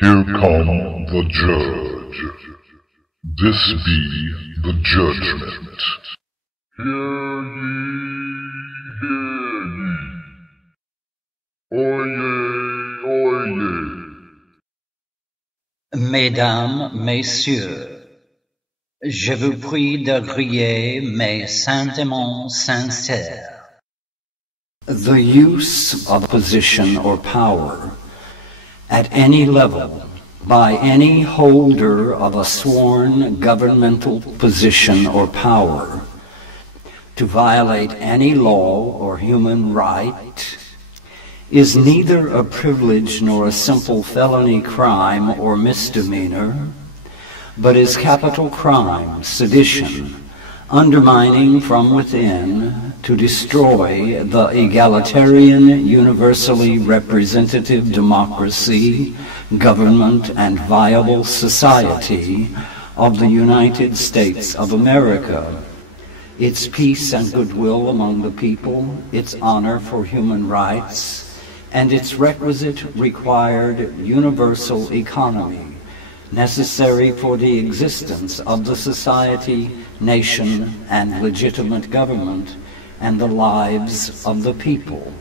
Here come the judge. This be the judgment. Hear ye, hear ye. Oyez, oyez. Mesdames, Messieurs, je vous prie de crier mes sentiments sincères. The use of position or power at any level by any holder of a sworn governmental position or power to violate any law or human right is neither a privilege nor a simple felony crime or misdemeanor, but is capital crime, sedition, undermining from within to destroy the egalitarian, universally representative democracy, government, and viable society of the United States of America, its peace and goodwill among the people, its honor for human rights, and its requisite required universal economy necessary for the existence of the society, nation, and legitimate government, and the lives of the people.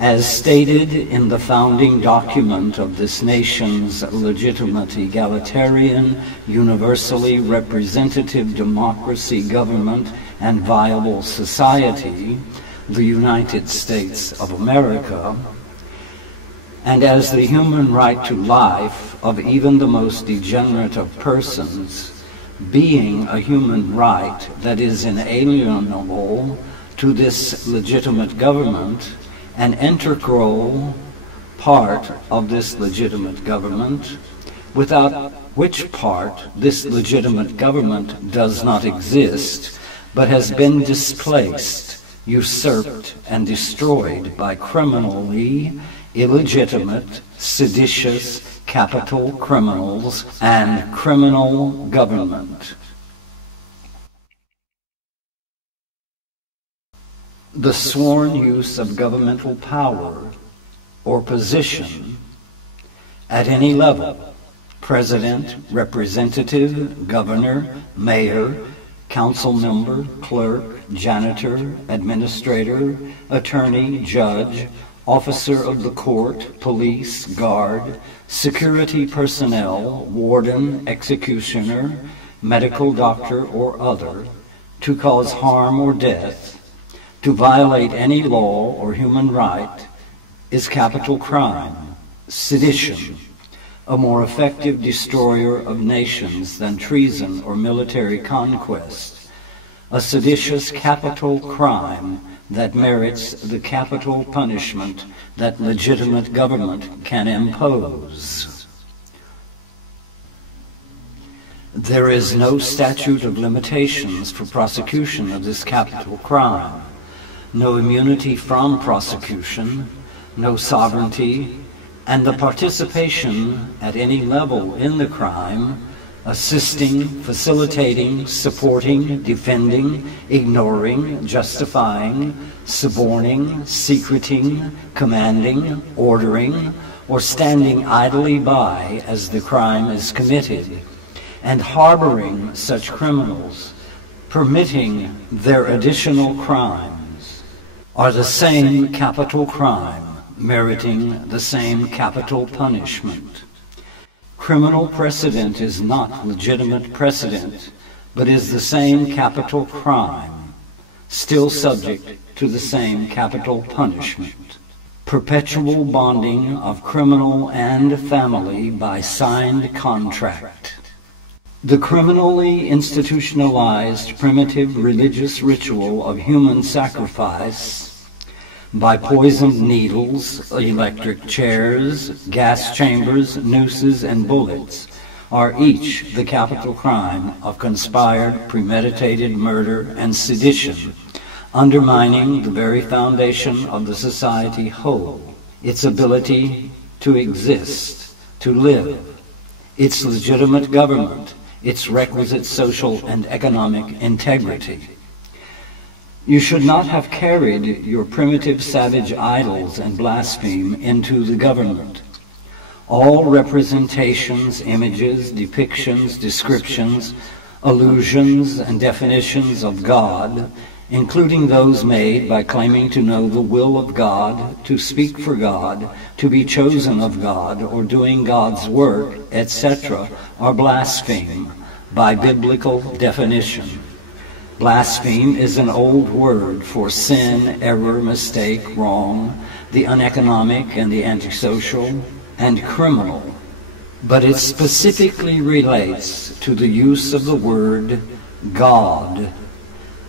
As stated in the founding document of this nation's legitimate egalitarian, universally representative democracy, government, and viable society, the United States of America, and as the human right to life of even the most degenerate of persons, being a human right that is inalienable to this legitimate government, an integral part of this legitimate government, without which part this legitimate government does not exist, but has been displaced, usurped, and destroyed by criminally illegitimate, seditious, capital criminals and criminal government. The sworn use of governmental power or position at any level, president, representative, governor, mayor, council member, clerk, janitor, administrator, attorney, judge, officer of the court, police, guard, security personnel, warden, executioner, medical doctor, or other, to cause harm or death, to violate any law or human right, is capital crime, sedition, a more effective destroyer of nations than treason or military conquest, a seditious capital crime that merits the capital punishment that legitimate government can impose. There is no statute of limitations for prosecution of this capital crime, no immunity from prosecution, no sovereignty, and the participation at any level in the crime, assisting, facilitating, supporting, defending, ignoring, justifying, suborning, secreting, commanding, ordering, or standing idly by as the crime is committed, and harboring such criminals, permitting their additional crimes, are the same capital crime, meriting the same capital punishment. Criminal precedent is not legitimate precedent, but is the same capital crime, still subject to the same capital punishment. Perpetual bonding of criminal and family by signed contract. The criminally institutionalized primitive religious ritual of human sacrifice by poisoned needles, electric chairs, gas chambers, nooses, and bullets are each the capital crime of conspired, premeditated murder and sedition, undermining the very foundation of the society whole, its ability to exist, to live, its legitimate government, its requisite social and economic integrity. You should not have carried your primitive savage idols and blaspheme into the government. All representations, images, depictions, descriptions, allusions, and definitions of God, including those made by claiming to know the will of God, to speak for God, to be chosen of God, or doing God's work, etc., are blaspheme by biblical definition. Blaspheme is an old word for sin, error, mistake, wrong, the uneconomic and the antisocial, and criminal. But it specifically relates to the use of the word God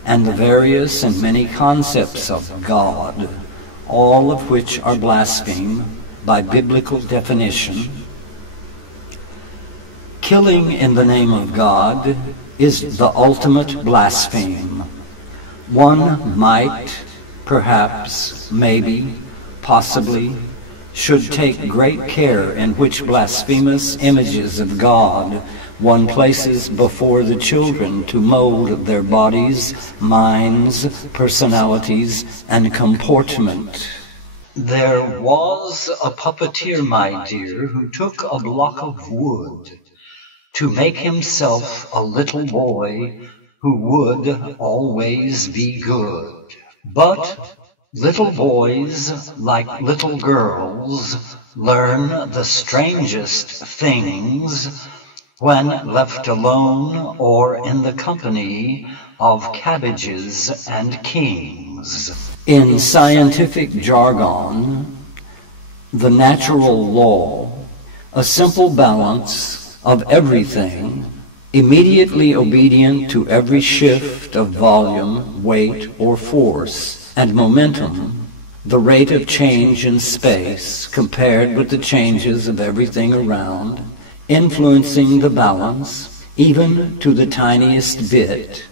and the various and many concepts of God, all of which are blaspheme by biblical definition. Killing in the name of God is the ultimate blaspheme. One might, perhaps, maybe, possibly, should take great care in which blasphemous images of God one places before the children to mold their bodies, minds, personalities, and comportment. There was a puppeteer, my dear, who took a block of wood to make himself a little boy who would always be good. But little boys, like little girls, learn the strangest things when left alone or in the company of cabbages and kings. In scientific jargon, the natural law, a simple balance of everything, immediately obedient to every shift of volume, weight, or force, and momentum, the rate of change in space compared with the changes of everything around, influencing the balance, even to the tiniest bit,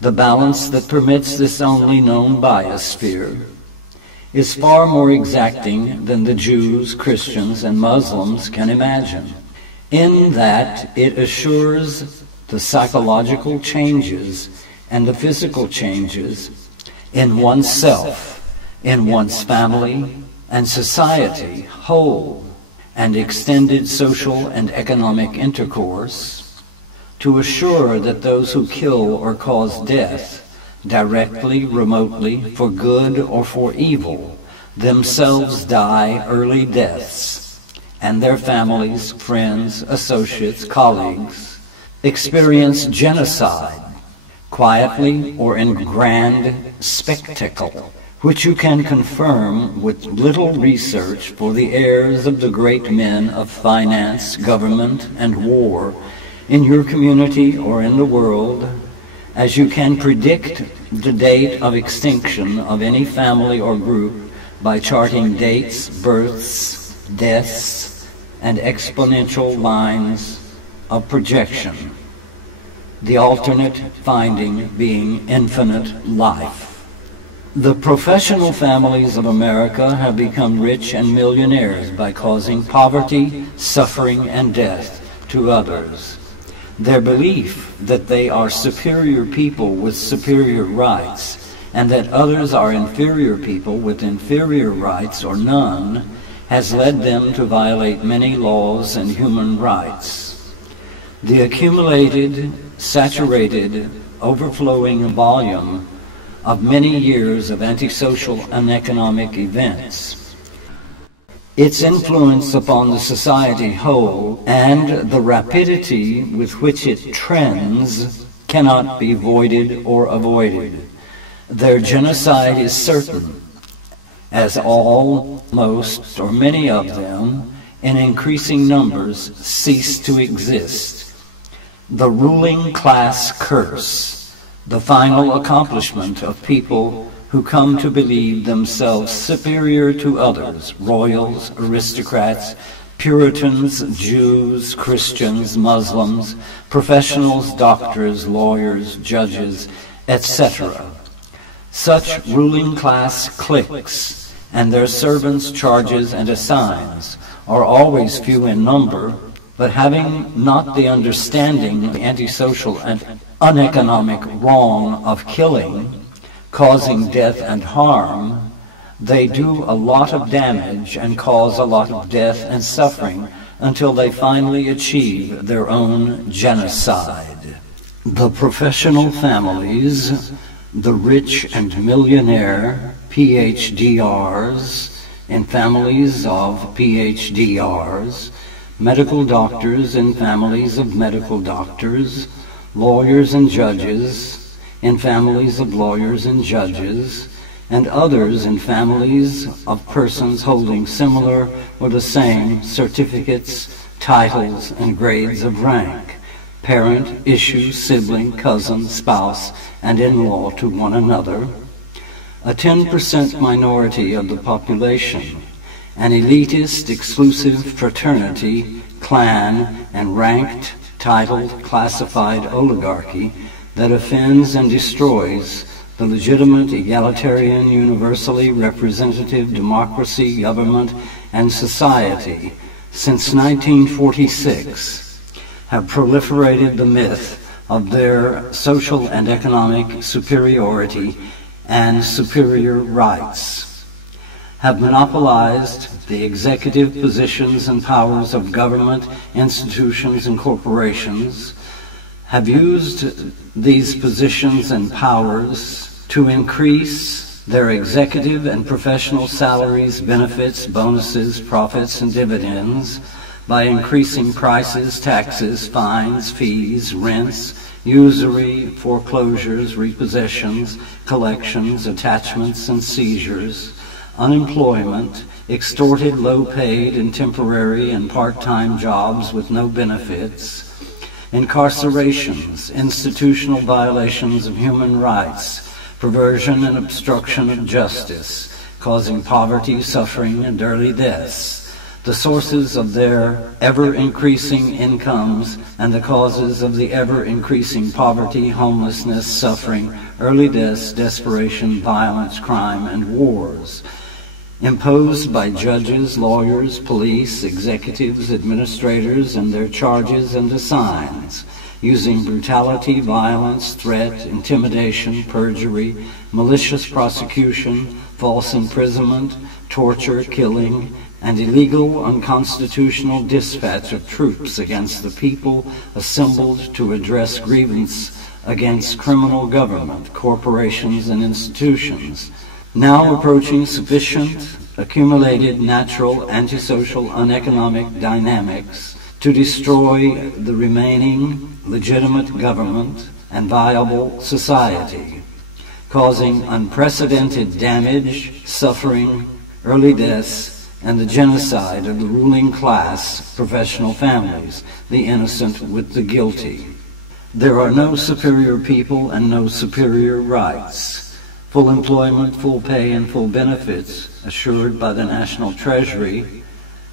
the balance that permits this only known biosphere, is far more exacting than the Jews, Christians, and Muslims can imagine, in that it assures the psychological changes and the physical changes in oneself, in one's family and society whole, and extended social and economic intercourse, to assure that those who kill or cause death, directly, remotely, for good or for evil, themselves die early deaths, and their families, friends, associates, colleagues experience genocide, quietly or in grand spectacle, which you can confirm with little research for the heirs of the great men of finance, government, and war in your community or in the world, as you can predict the date of extinction of any family or group by charting dates, births, deaths, and exponential lines of projection, the alternate finding being infinite life. The professional families of America have become rich and millionaires by causing poverty, suffering, and death to others. Their belief that they are superior people with superior rights, and that others are inferior people with inferior rights or none, has led them to violate many laws and human rights. The accumulated, saturated, overflowing volume of many years of antisocial and economic events, its influence upon the society whole, and the rapidity with which it trends cannot be voided or avoided. Their genocide is certain, as all, most, or many of them, in increasing numbers, cease to exist. The ruling class curse, the final accomplishment of people who come to believe themselves superior to others, royals, aristocrats, Puritans, Jews, Christians, Muslims, professionals, doctors, lawyers, judges, etc. Such ruling class cliques and their servants, charges, and assigns are always few in number, but having not the understanding of the antisocial and uneconomic wrong of killing, causing death and harm, they do a lot of damage and cause a lot of death and suffering until they finally achieve their own genocide. The professional families, the rich and millionaire PhDRs in families of PhDRs, medical doctors in families of medical doctors, lawyers and judges in families of lawyers and judges, and others in families of persons holding similar or the same certificates, titles, and grades of rank, parent, issue, sibling, cousin, spouse, and in-law to one another, a 10% minority of the population, an elitist, exclusive fraternity, clan, and ranked, titled, classified oligarchy that offends and destroys the legitimate, egalitarian, universally representative democracy, government, and society since 1946, have proliferated the myth of their social and economic superiority and superior rights, have monopolized the executive positions and powers of government, institutions, and corporations, have used these positions and powers to increase their executive and professional salaries, benefits, bonuses, profits, and dividends by increasing prices, taxes, fines, fees, rents, usury, foreclosures, repossessions, collections, attachments, and seizures, unemployment, extorted low-paid and temporary and part-time jobs with no benefits, incarcerations, institutional violations of human rights, perversion and obstruction of justice, causing poverty, suffering, and early deaths, the sources of their ever-increasing incomes and the causes of the ever-increasing poverty, homelessness, suffering, early deaths, desperation, violence, crime, and wars, imposed by judges, lawyers, police, executives, administrators, and their charges and assigns, using brutality, violence, threat, intimidation, perjury, malicious prosecution, false imprisonment, torture, killing, and illegal, unconstitutional dispatch of troops against the people assembled to address grievance against criminal government, corporations, and institutions, now approaching sufficient accumulated natural, antisocial, uneconomic dynamics to destroy the remaining legitimate government and viable society, causing unprecedented damage, suffering, early deaths, and the genocide of the ruling class, professional families, the innocent with the guilty. There are no superior people and no superior rights. Full employment, full pay, and full benefits assured by the National Treasury,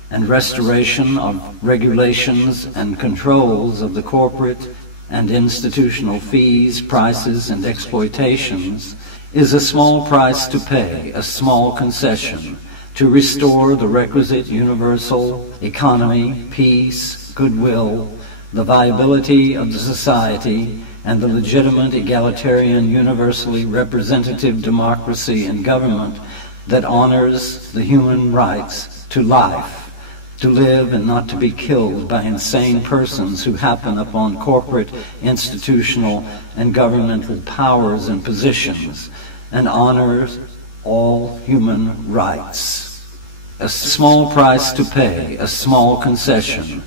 and restoration of regulations and controls of the corporate and institutional fees, prices, and exploitations is a small price to pay, a small concession, to restore the requisite universal economy, peace, goodwill, the viability of the society, and the legitimate egalitarian universally representative democracy and government that honors the human rights to life, to live and not to be killed by insane persons who happen upon corporate, institutional, and governmental powers and positions, and honors all human rights. A small price to pay, a small concession,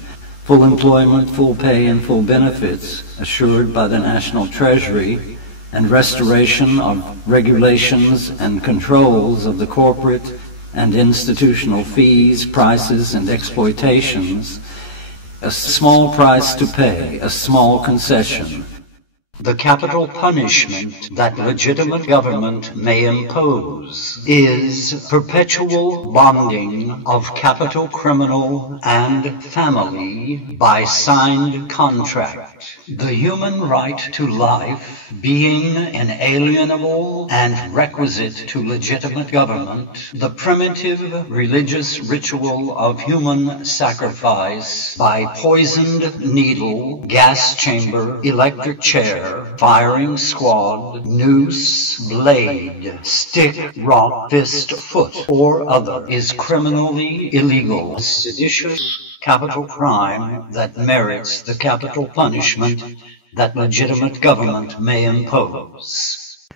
full employment, full pay, and full benefits assured by the National Treasury, and restoration of regulations and controls of the corporate and institutional fees, prices, and exploitations, a small price to pay, a small concession. The capital punishment that legitimate government may impose is perpetual bonding of capital criminal and family by signed contract. The human right to life, being inalienable and requisite to legitimate government, the primitive religious ritual of human sacrifice by poisoned needle, gas chamber, electric chair, firing squad, noose, blade, stick, rock, fist, foot, or other, is criminally illegal, seditious, capital crime that merits the capital punishment that legitimate government may impose.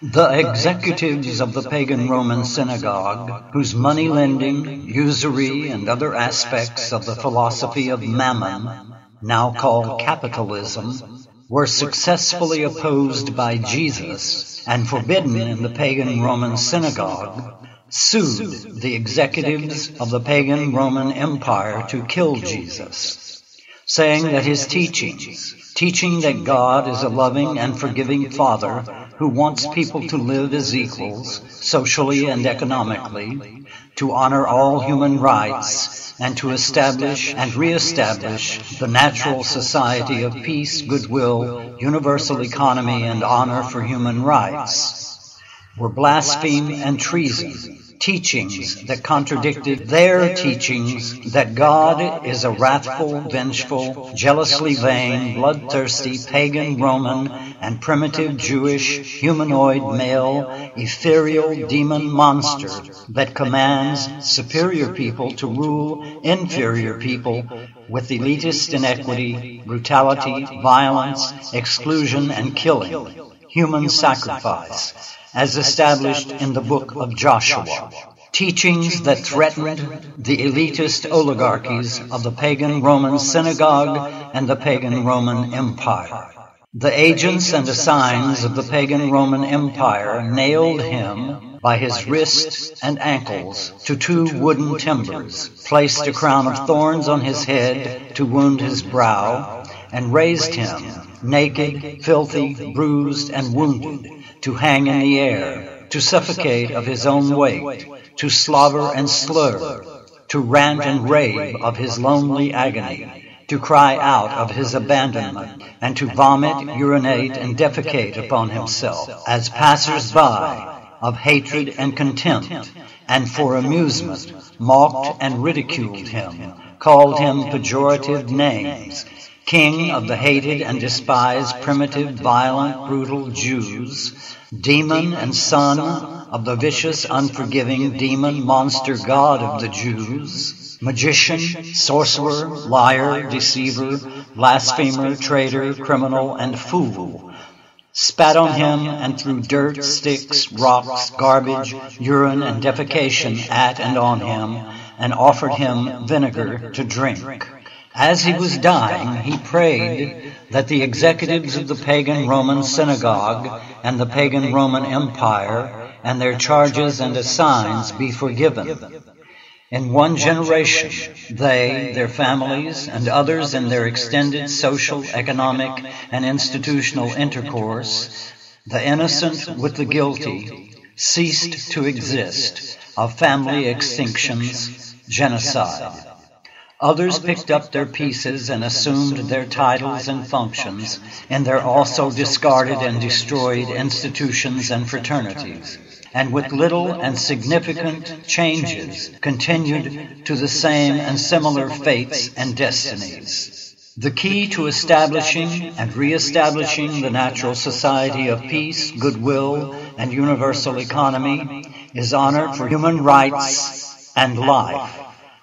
The executives of the pagan Roman synagogue, whose money-lending, usury, and other aspects of the philosophy of mammon, now called capitalism, were successfully opposed by Jesus and forbidden in the pagan Roman synagogue, sued the executives of the pagan Roman Empire to kill Jesus, saying that his teaching that God is a loving and forgiving Father who wants people to live as equals, socially and economically, to honor all human rights, and to establish and reestablish the natural society of peace, goodwill, universal economy, and honor for human rights, were blaspheme and treason, teachings that contradicted their teachings that God is a wrathful, vengeful, jealously vain, bloodthirsty, pagan, Roman, and primitive Jewish, humanoid, male, ethereal, demon monster that commands superior people to rule inferior people with elitist inequity, brutality, violence, exclusion, and killing, human sacrifice, as established in the book of Joshua, teachings that threatened the elitist oligarchies of the pagan Roman synagogue and the pagan Roman Empire. The agents and assigns of the pagan Roman Empire nailed him by his wrists and ankles to 2 wooden timbers, placed a crown of thorns on his head to wound his brow, and raised him, naked, filthy, bruised, and wounded, to hang in the air, to suffocate of his own weight, to slobber and slur, to rant and rave of his lonely agony, to cry out of his abandonment, and to vomit, urinate, and defecate upon himself, as passers-by of hatred and contempt, and for amusement mocked and ridiculed him, called him pejorative names, King of the hated and despised primitive, violent, brutal Jews, demon and son of the vicious, unforgiving demon monster God of the Jews, magician, sorcerer, liar, deceiver, blasphemer, traitor, criminal, and fool, spat on him and threw dirt, sticks, rocks, garbage, urine, and defecation at and on him, and offered him vinegar to drink. As he was dying, he prayed that the executives of the pagan Roman synagogue and the pagan Roman Empire and their charges and assigns be forgiven. In one generation, they, their families, and others in their extended social, economic, and institutional intercourse, the innocent with the guilty, ceased to exist, of family extinctions, genocide. Others picked up their pieces and assumed their titles and functions in their also discarded and destroyed institutions and fraternities, and with little and significant changes continued to the same and similar fates and destinies. The key to establishing and reestablishing the natural society of peace, goodwill, and universal economy is honor for human rights and life,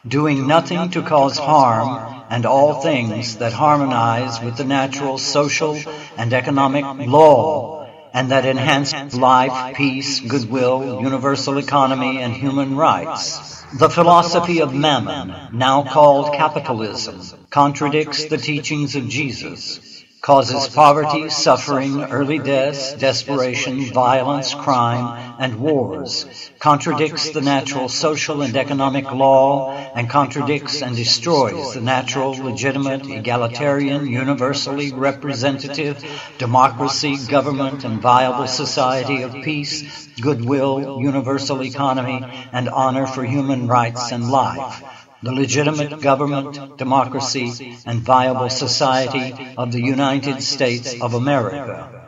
doing nothing to cause harm, and all things that harmonize with the natural, social, and economic law, and that enhance life, peace, goodwill, universal economy, and human rights. The philosophy of mammon, now called capitalism, contradicts the teachings of Jesus, causes poverty, suffering, early deaths, desperation, violence, crime, and wars, contradicts the natural social and economic law, and contradicts and destroys the natural, legitimate, egalitarian, universally representative democracy, government, and viable society of peace, goodwill, universal economy, and honor for human rights and life. the legitimate government, democracy, and viable society of the United States of America.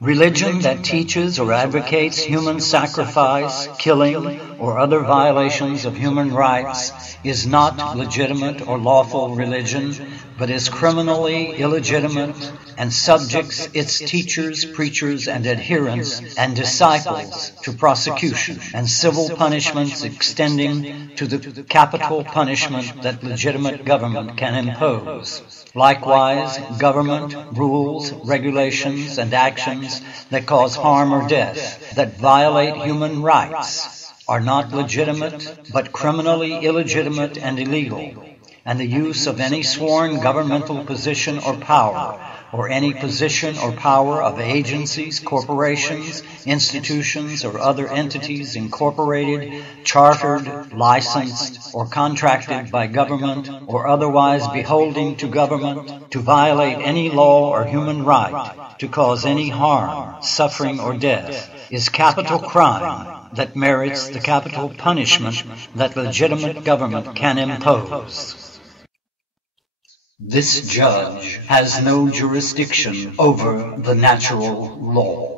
Religion that teaches or advocates human sacrifice, killing, or other violations of human rights is not legitimate or lawful religion, but is criminally illegitimate and subjects its teachers, preachers, and adherents and disciples to prosecution and civil punishments extending to the capital punishment that legitimate government can impose. Likewise, government, rules, regulations, and actions that cause harm or death, that violate human rights, are not legitimate, but criminally illegitimate and illegal, and the use of any sworn governmental position or power, or any position or power of agencies, corporations, institutions, or other entities incorporated, chartered, licensed, or contracted by government, or otherwise beholding to government, to violate any law or human right, to cause any harm, suffering, or death, is capital crime that merits the capital punishment that legitimate government can impose. This judge has no jurisdiction over the natural law.